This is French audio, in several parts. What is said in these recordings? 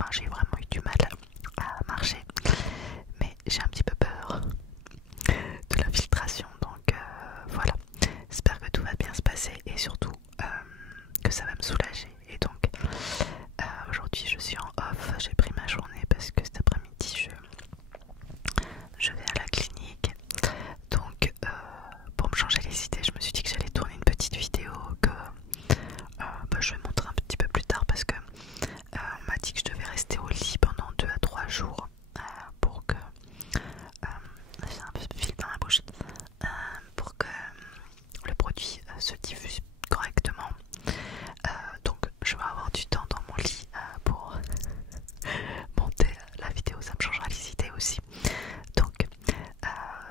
enfin j'ai vraiment eu du mal à marcher, mais j'ai un petit peu peur de l'infiltration, donc voilà, j'espère que tout va bien se passer et surtout que ça va me soulager. Et donc aujourd'hui je suis en off, j'ai pris ma journée parce que cet après-midi je vais à la clinique, donc pour me changer les idées je me suis dit que j'allais tourner une petite vidéo que je vais montrer un petit peu plus tard parce que on m'a dit que je devais rester au lit pendant 2 à 3 jours pour que j'ai un peu de fil dans la bouche, pour que le produit se diffuse correctement. Donc je vais avoir du temps dans mon lit pour monter la vidéo, ça me changera les idées aussi. Donc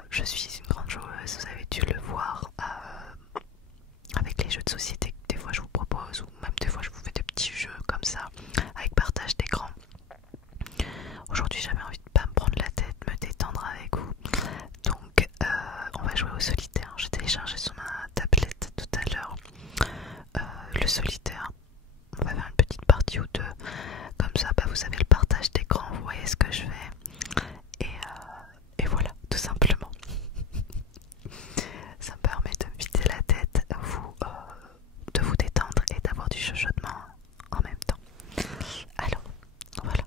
je suis une grande joueuse, vous avez dû le voir avec les jeux de société que des fois je vous propose, ou même des fois je vous fais des petits jeux comme ça avec partage d'écran. Aujourd'hui j'avais envie de pas me prendre la tête, me détendre avec vous, donc on va jouer au solitaire. J'ai téléchargé sur ma tablette tout à l'heure le solitaire. On va faire une petite partie ou deux, comme ça vous avez le partage d'écran, vous voyez ce que je fais, et voilà, tout simplement. Ça me permet de me vider la tête, de vous détendre et d'avoir du chuchotement en même temps. Alors voilà,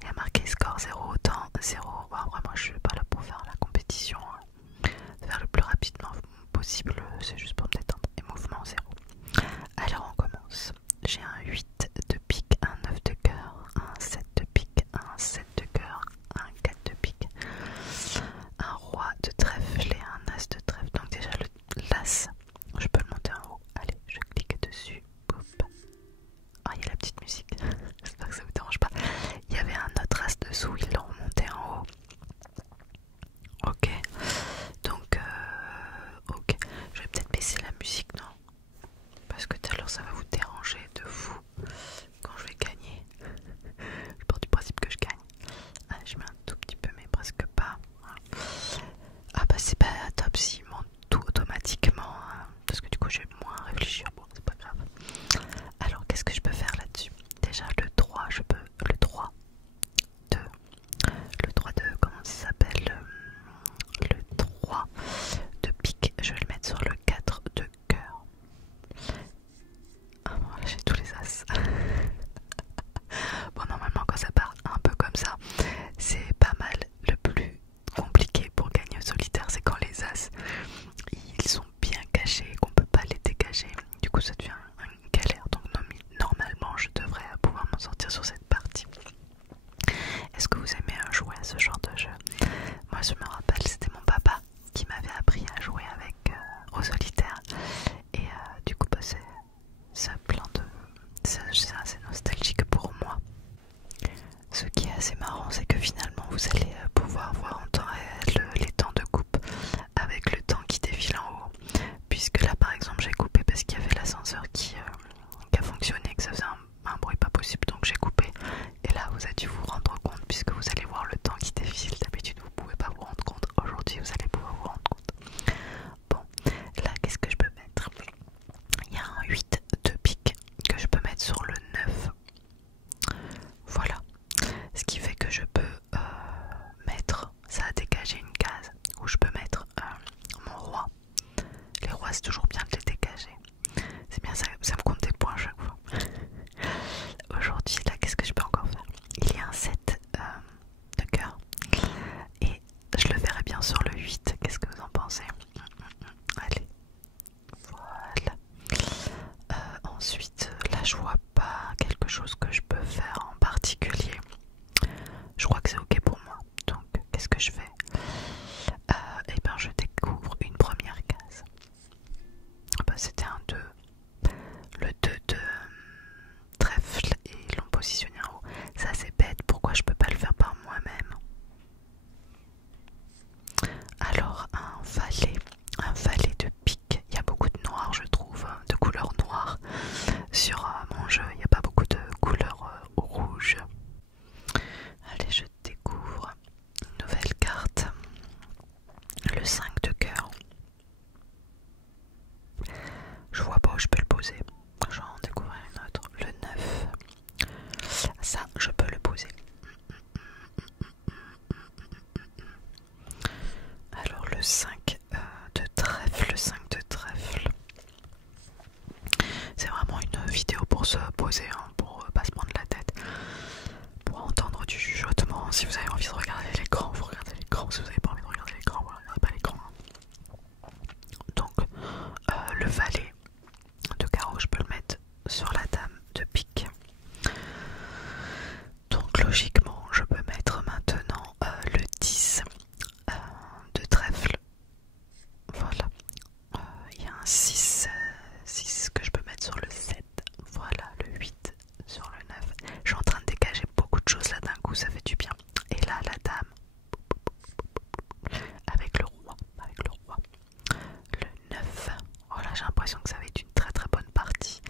il y a marqué score 0 temps 0. Bon, vraiment je suis pas là pour faire la compétition, faire le plus rapidement possible, c'est juste pour me détendre. Et mouvement 0. Alors on commence. J'ai un 8 de pique, un 9 de cœur, un 7 de pique, un 7 de cœur, un 4 de pique, un roi de trèfle et un as de trèfle. Donc déjà le l'as, je peux le monter en haut. Allez, je clique dessus. Boum. Ah, il y a la petite musique. J'espère que ça vous dérange pas. Il y avait un autre as dessous, ils l'ont remonté en haut. Ok. Donc, ok. Je vais peut-être baisser la musique, non? Parce que tout à l'heure ça va vous déranger de fou quand je vais gagner. Je pars du principe que je gagne. Ah, je mets un tout petit peu, mais presque pas. Ah bah c'est pas top s'il monte tout automatiquement, hein, parce que du coup j'ai moins à réfléchir. Bon, c'est pas grave. Alors qu'est-ce que je peux faire là-dessus? Déjà le 3, je peux. Le 3 de. Le 3 de. Comment ça s'appelle? Le 3 de pique, je vais le mettre sur le 4 de cœur. Ah bon, là j'ai tous les as. Bon, normalement quand ça part un peu comme ça, c'est pas mal. Le plus compliqué pour gagner au solitaire, c'est quand les as ils sont bien cachés et qu'on peut pas les dégager. Du coup ça devient une galère. Donc normalement je devrais pouvoir m'en sortir sur cette partie. Est-ce que vous aimez jouer à ce genre de jeu? Moi je me rappelle, c'était mon papa qui m'avait appris à jouer avec au solitaire. Et du coup c'est plein de... c'est assez nostalgique pour moi. Ce qui est assez marrant, c'est que finalement vous allez pouvoir voir en temps réel les temps de coupe avec le temps qui défile en haut. Puisque là par exemple j'ai coupé parce qu'il y avait l'ascenseur qui a fonctionné, que ça faisait un bruit pas possible, donc j'ai coupé. Et là vous avez dû vous rendre compte puisque vous allez voir le temps qui défile. D'habitude vous pouvez pas vous rendre compte, aujourd'hui vous allez pouvoir vous rendre compte. Bon, là qu'est-ce que je peux mettre? Il y a un 8 de pique que je peux mettre sur le 9. Voilà, ce qui fait que je peux mettre, ça a dégagé une case où je peux mettre mon roi. Les rois c'est toujours bien de les dégager, c'est bien, ça me compte des points à chaque fois. Aujourd'hui là qu'est-ce que je peux encore faire? Il y a un 7 de cœur et je le verrai bien sur le 8, qu'est-ce que vous en pensez? Allez, voilà. Ensuite là je vois pas quelque chose que je peux faire en particulier. Je crois que c'est ok pour moi. Donc qu'est-ce que je fais? Et ben je découvre une première case. Ben, c'était un 2. Le 2 de trèfle et ils l'ont positionné en haut. Ça c'est bête, pourquoi je peux pas le faire par moi-même? Alors un valet de pique. Il y a beaucoup de noir je trouve, de couleur noire sur mon jeu. Il n'y a pas beaucoup de couleur rouge. Allez, je découvre une nouvelle carte. Le 5 de cœur. Je vois pas où je peux le poser. Je vais en découvrir une autre. Le 9. Ça, je peux le poser. 5 de trèfle, le 5 de trèfle. C'est vraiment une vidéo pour se poser, hein, pour pas se prendre la tête, pour entendre du chuchotement. Si vous avez envie de regarder l'écran, vous regardez l'écran. Si vous n'avez pas envie de regarder l'écran, vous regardez pas l'écran. Donc le valet de carreau, je peux le mettre sur la dame de pique. Donc logiquement, je peux mettre maintenant le 10 de trèfle. Voilà. Il y a un 6 que je peux mettre sur le 7. Voilà, le 8 sur le 9. Je suis en train de dégager beaucoup de choses là d'un coup, ça fait du bien. Et là, la dame avec le roi. Le 9. Voilà, j'ai l'impression que ça va être une très très bonne partie.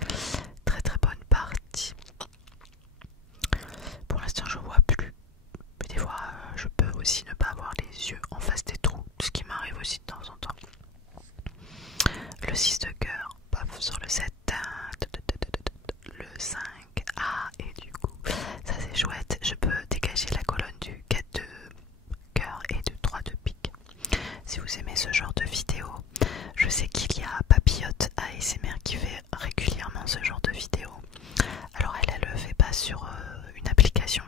Très très bonne partie. Pour l'instant, je vois plus. Mais des fois, je peux aussi ne pas avoir les yeux en face des trous. Ce qui m'arrive aussi de temps en temps. Le 6 de cœur, paf, sur le 7, le 5, et du coup, ça c'est chouette, je peux dégager la colonne du 4 de cœur et de 3 de pique. Si vous aimez ce genre de vidéo, je sais qu'il y a Papillote ASMR qui fait régulièrement ce genre de vidéo. Alors elle le fait pas sur une application,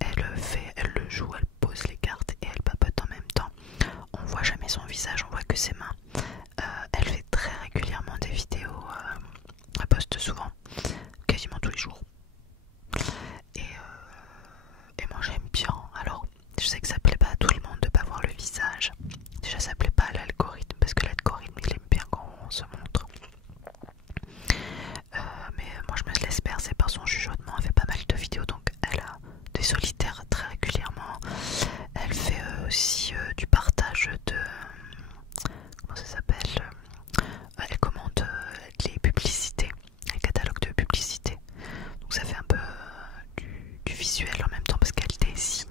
elle le joue, elle pose les cartes et elle papote en même temps. On voit jamais son visage, on voit que ses mains. Elle fait très régulièrement des vidéos, elle poste souvent, quasiment tous les jours. Et moi j'aime bien. Alors je sais que ça plaît pas à tout le monde de pas voir le visage. Déjà ça plaît pas à l'algorithme parce que l'algorithme il aime bien quand on se montre. Mais moi je me laisse bercer par son chuchotement. Elle fait pas mal de vidéos, donc elle a des solitaires très régulièrement. Elle fait aussi du partage de... comment ça s'appelle, elle commente les publicités, les catalogues de publicités. Donc ça fait un peu du visuel en même temps parce qu'elle dessine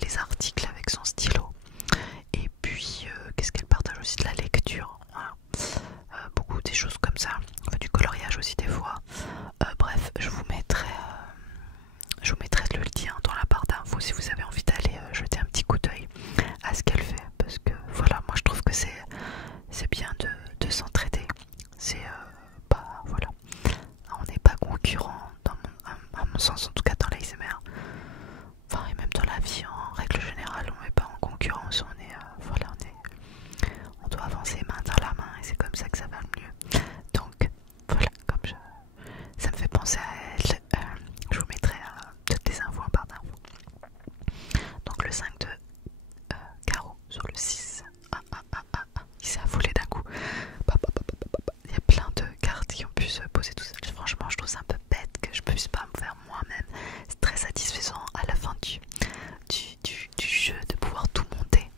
les articles avec son stylo. Et puis qu'est-ce qu'elle partage aussi? De la lecture, voilà. Beaucoup des choses comme ça, enfin, du coloriage aussi des fois. Bref, je vous mettrai le lien dans la barre d'infos si vous avez envie d'aller jeter un petit coup d'œil à ce qu'elle fait, parce que voilà, moi je trouve que c'est bien de s'entraider. C'est pas, voilà, on n'est pas concurrent à mon sens, en tout cas dans l'ASMR. Enfin, et même dans la vie en règle générale, on n'est pas en concurrence, on est voilà, on doit avancer main dans la main et c'est comme ça que ça va le mieux. Donc voilà, ça me fait penser à elle, je vous mettrai toutes les infos en barre d'infos. Donc le 5 de carreau sur le 6. Il s'est affolé d'un coup. Il y a plein de cartes qui ont pu se poser tout seul. Franchement, je trouve ça un peu bête que je puisse pas me faire moi-même. C'est très satisfaisant à la fin du jeu de pouvoir tout monter.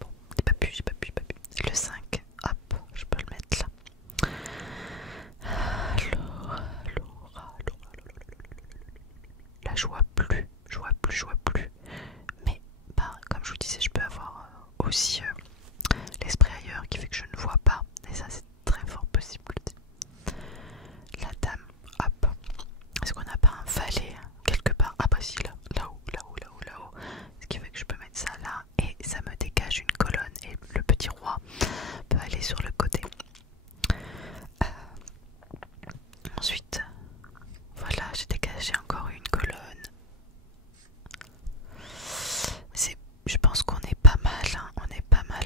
Bon, j'ai pas pu. Le 5, hop, je peux le mettre là. Là, je vois plus. Mais comme je vous disais, je peux avoir aussi l'esprit ailleurs qui fait que je ne vois pas. Et ça, c'est très fort possible. La dame, hop. Est-ce qu'on n'a pas un valet quelque part? Ah bah si, là-haut. Ce qui fait que je peux mettre ça là et ça me dégage une colonne et le petit roi peut aller sur le côté. Ensuite, voilà, j'ai dégagé encore une colonne. Je pense qu'on est pas mal, hein. On est pas mal.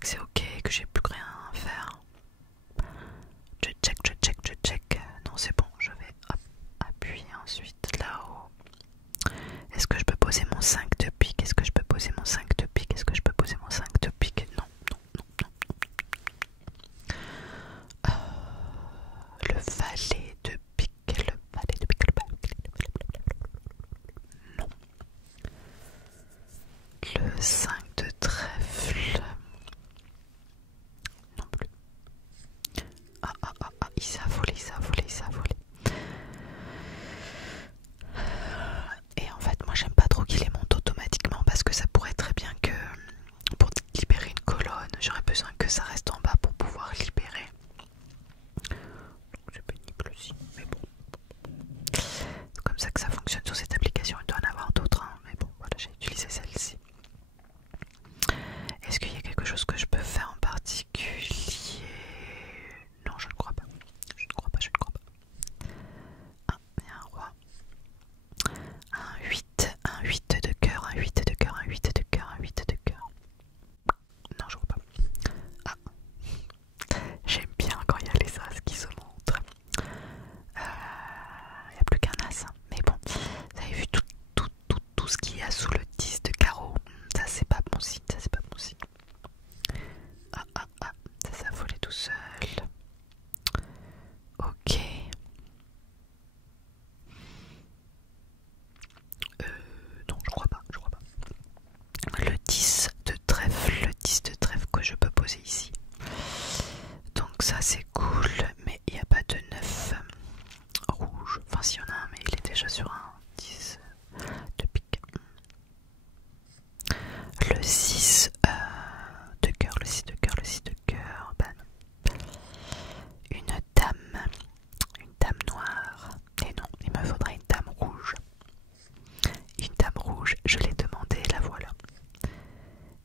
que c'est ok, que j'ai plus rien à faire. Je check. Non, c'est bon, je vais hop, appuyer ensuite là-haut. Est-ce que je peux poser mon 5 de pique? Est-ce que je peux poser mon 5 de pique? Est-ce que je peux poser mon 5 de pique? Non, non, non, non. Le valet de pique, le valet de pique, le valet de pique. Non. Le 5 de trèfle. Non plus. Ah, il s'est affolé. Et en fait, moi j'aime pas trop qu'il les monte automatiquement parce que ça pourrait très bien que pour libérer une colonne, j'aurais besoin que ça reste en bas pour pouvoir libérer. Donc c'est pénible aussi, mais bon. C'est comme ça que ça fonctionne sur cette application, il doit en avoir d'autres, hein. Mais bon, voilà, j'ai utilisé celle-ci. Est-ce qu'il y a quelque chose que je peux faire en particulier? Non, je ne crois pas. Je ne crois pas. Ah, il y a un roi. Un 8 de cœur, un 8 de cœur. Non, je vois pas. Ah, j'aime bien quand il y a les as qui se montrent. Il n'y a plus qu'un as, hein. Mais bon, vous avez vu tout ce qu'il y a sous le 10 de carreau. Ça, c'est pas bon signe, Ah, ça s'est affolé tout seul. Ok. Non, je crois pas. Le 10 de trèfle que je peux poser ici. Donc ça c'est cool, mais il n'y a pas de 9 rouge. Enfin s'il y en a un, mais il est déjà sur un 10 de pique. Le 6 de cœur, le 6 de cœur. Ben non. Une dame noire. Et non, il me faudrait une dame rouge. Une dame rouge, je l'ai demandé, la voilà.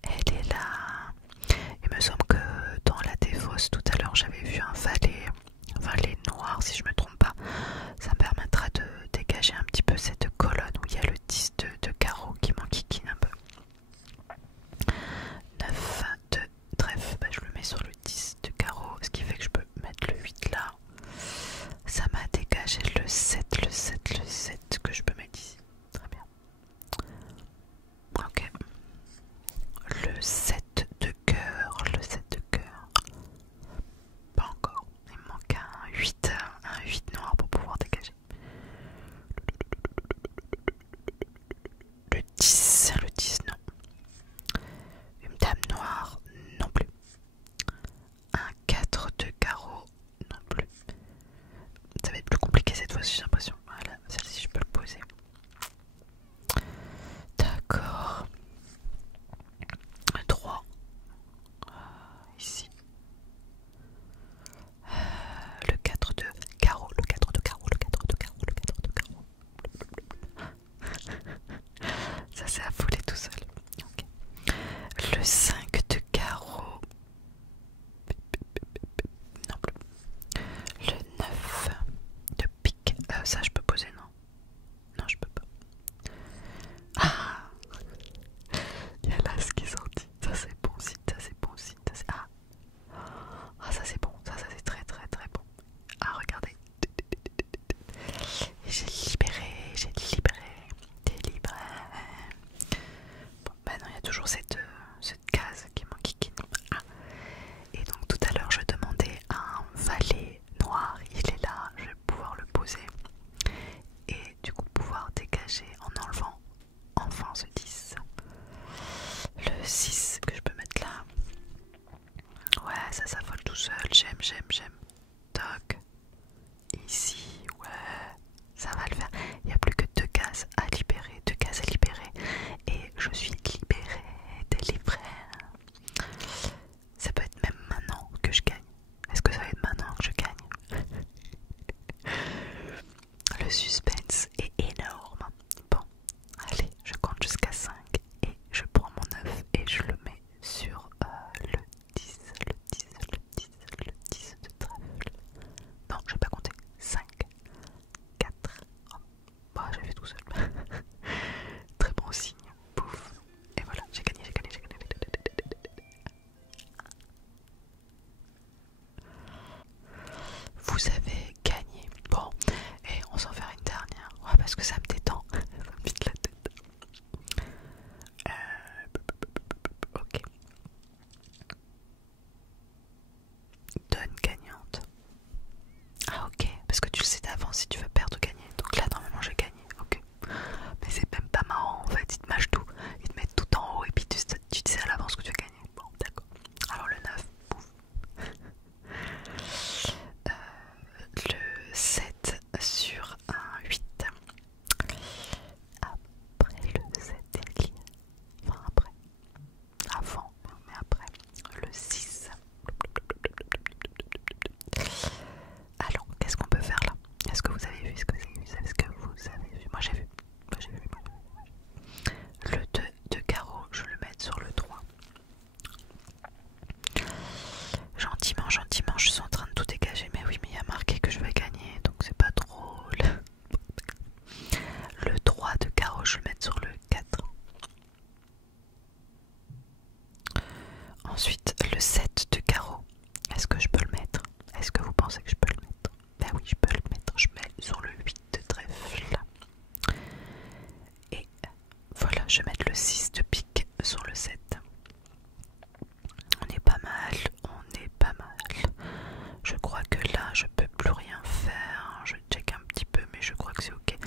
Elle est là. Il me semble que dans la défausse tout à l'heure j'avais vu un valet noir si je me trompe pas. Ça me permettra de dégager un petit peu cette colonne où il y a le 10 de carreau qui m'enquiquine un peu. 9 de trèfle, bah, je le mets sur le 10 de carreau, ce qui fait que je peux mettre le 8 là. Ça m'a dégagé le 7 que je peux mettre ici. Très bien. Ok. Le 7 de cœur, Pas encore. Il me manque un 8 noir pour pouvoir dégager. Le 10 non. Une dame noire non plus. Un 4 de carreau non plus. Ça va être plus compliqué cette fois-ci, j'ai l'impression. Voilà, celle-ci je peux le poser. D'accord. 3. Ici. Le 4 de carreau. Ça s'est affolé tout seul. Okay. Le 5 de carreau. Non plus. Le 9 de pique. Ça je peux poser, non? Non, je peux pas. Ah, il y a l'as qui est sorti. Ça c'est bon signe, ça c'est bon, ça c'est très bon. Ah, regardez. J'ai libéré. Bon, bah non, il y a toujours cette case qui m'enquiquine. Ah. Et donc tout à l'heure je demandais un valet noir, il est là, je vais pouvoir le poser. Et du coup pouvoir dégager en enlevant enfin ce 10. Le 6 que je peux mettre là. Ouais, ça s'affole tout seul, j'aime. Toc. Ici, ouais, ça va le faire. Il n'y a plus que 2 cases à libérer. Et je suis délivrée. Ça peut être même maintenant que je gagne. Est-ce que ça va être maintenant que je gagne? Le suspense est énorme. Bon, allez, je compte jusqu'à 5 et je prends mon 9 et je le mets sur le 10 de trèfle. vous avez gagné. Bon, et on s'en fera une dernière. Ouais, parce que ça me détend. Ça me vide la tête. Ok. Donne gagnante. Ah ok, parce que tu le sais d'avance si tu veux perdre ou gagner. Donc là normalement j'ai gagné, ok. Mais c'est même pas marrant en fait, ils te mâchent tout. Ils te mettent tout en haut et puis tu sais à l'avance que tu vas gagner. Bon d'accord. Alors le 9, pouf. Le 7 sur un 8. Après le 7, il y a... Enfin après. Avant, mais après. Le 6. Alors, qu'est-ce qu'on peut faire là? Est-ce que vous avez vu? Est-ce que vous avez vu? Est-ce que vous avez vu? Moi j'ai vu. Moi j'ai vu. Le 2 de carreau, je le mets sur le 3. Gentiment, gentiment, je suis en train de tout dégager. Mais oui, mais il y a marqué que je vais gagner, donc c'est pas drôle. Le 3 de carreau, je le mets sur le 4. Ensuite, le 7 de carreau. Est-ce que je peux le mettre? Est-ce que vous pensez que je peux le mettre? Ben oui, je peux le mettre. Je mets sur le 8 de trèfle. Et voilà, je vais mettre le 6 de pique sur le 7. On est pas mal, on est pas mal. Je crois que là, je peux plus rien faire. Je check un petit peu, mais je crois que c'est ok.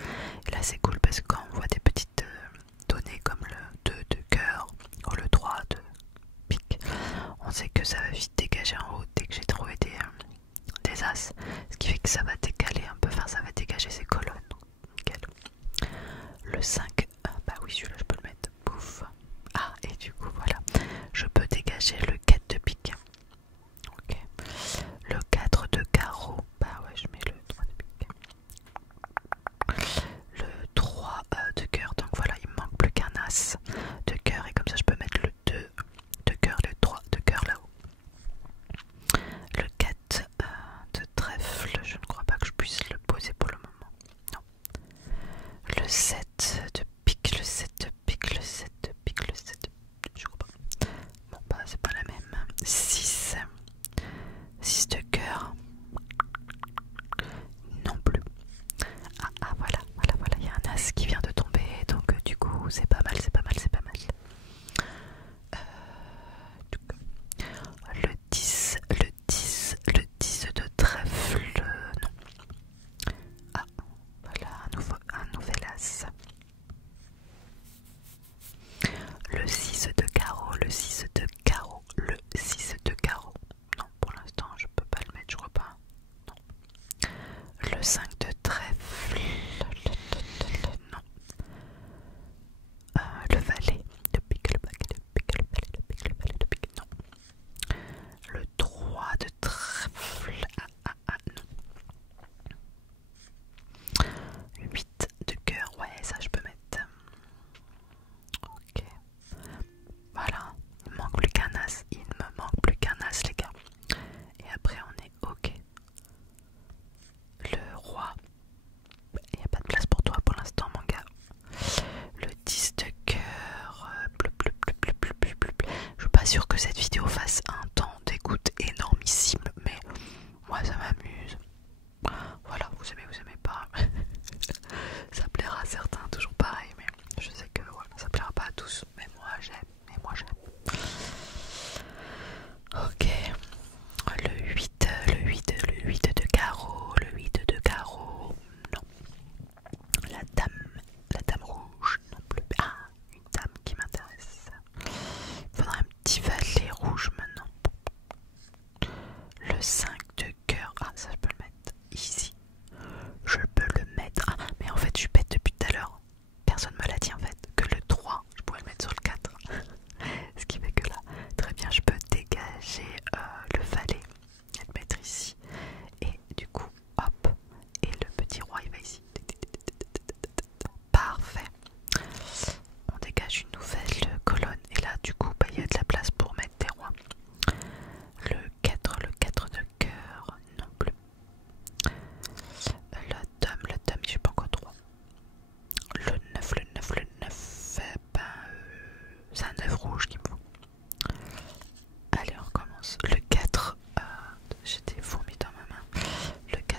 Et là, c'est cool parce que quand on voit des petites données comme le 2 de cœur ou le 3 de pique, on sait que ça va vite dégager en haut dès que j'ai trouvé des as. Ce qui fait que ça va décaler un peu, enfin ça va dégager ses colonnes. Donc, nickel. Le 5, bah oui, celui-là je peux le mettre. Pouf. Ah, et du coup, voilà. Je peux dégager le 4 de pique. Ok. Le 4 de carreau. Bah ouais, je mets le 3 de pique. Le 3 de cœur. Donc voilà, il me manque plus qu'un as de cœur. Et comme ça, je peux mettre le 2 de cœur, le 3 de cœur là-haut. Le 4 de trèfle. Je ne crois pas que je puisse le poser pour le moment. Non. Le 7 de pique, le 7 de pique, le 7 de pique, le 7 de... Je crois pas. Bon bah c'est pas la même. 6. 6 de cœur. Non plus. Ah voilà, il y a un as qui vient de tomber. Donc du coup c'est pas mal, c'est pas mal, c'est pas mal. Le 10, le 10, le 10 de trèfle. Non. Ah, voilà un nouvel as. Le 6 de carreau, le 6 de carreau, le 6 de carreau. Non, pour l'instant, je peux pas le mettre, je crois pas. Non. Le 5 de trèfle. Non. Le valet de pique, le valet de pique, le valet de pique, le valet de pique. Non. Le 3 de trèfle. Non. 8 de cœur, ouais, ça je peux mettre. Ok. Voilà, il me manque plus qu'un as. Il me manque plus qu'un as, les gars. Et après, on est ok. Le roi. Il n'y a pas de place pour toi pour l'instant, mon gars. Le 10 de cœur. Je suis pas sûre que cette vidéo fasse un temps d'écoute énormissime, mais moi ça m'amuse. Voilà, vous aimez pas. Ça plaira à certains, toujours pareil, mais je sais que voilà, ça plaira pas à tous. Mais moi j'aime, Ok. Le 8 de carreau, le 8 de carreau. Non. La dame rouge non plus. Ah, une dame qui m'intéresse. Il faudra un petit valet rouge maintenant. Le 5 de cœur. Ah, ça je peux le mettre ici. Je peux le mettre. Ah, mais en fait, je suis bête depuis tout à l'heure. Personne me l'a dit en fait. Que le 3, je pourrais le mettre sur le 4. Ce qui fait que là, très bien, je peux dégager le valet et le mettre ici. Et du coup, hop. Et le petit roi, il va ici. Parfait. On dégage une nouvelle colonne. Et là, du coup, bah, il y a de la place pour mettre des rois. Le 4 de cœur, non plus. La dame, j'ai pas encore 3. Le 9, c'est un 9 rouge qu'il me faut. Allez, on recommence. Le 4, j'ai des fourmis dans ma main. Le 4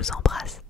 vous embrasse.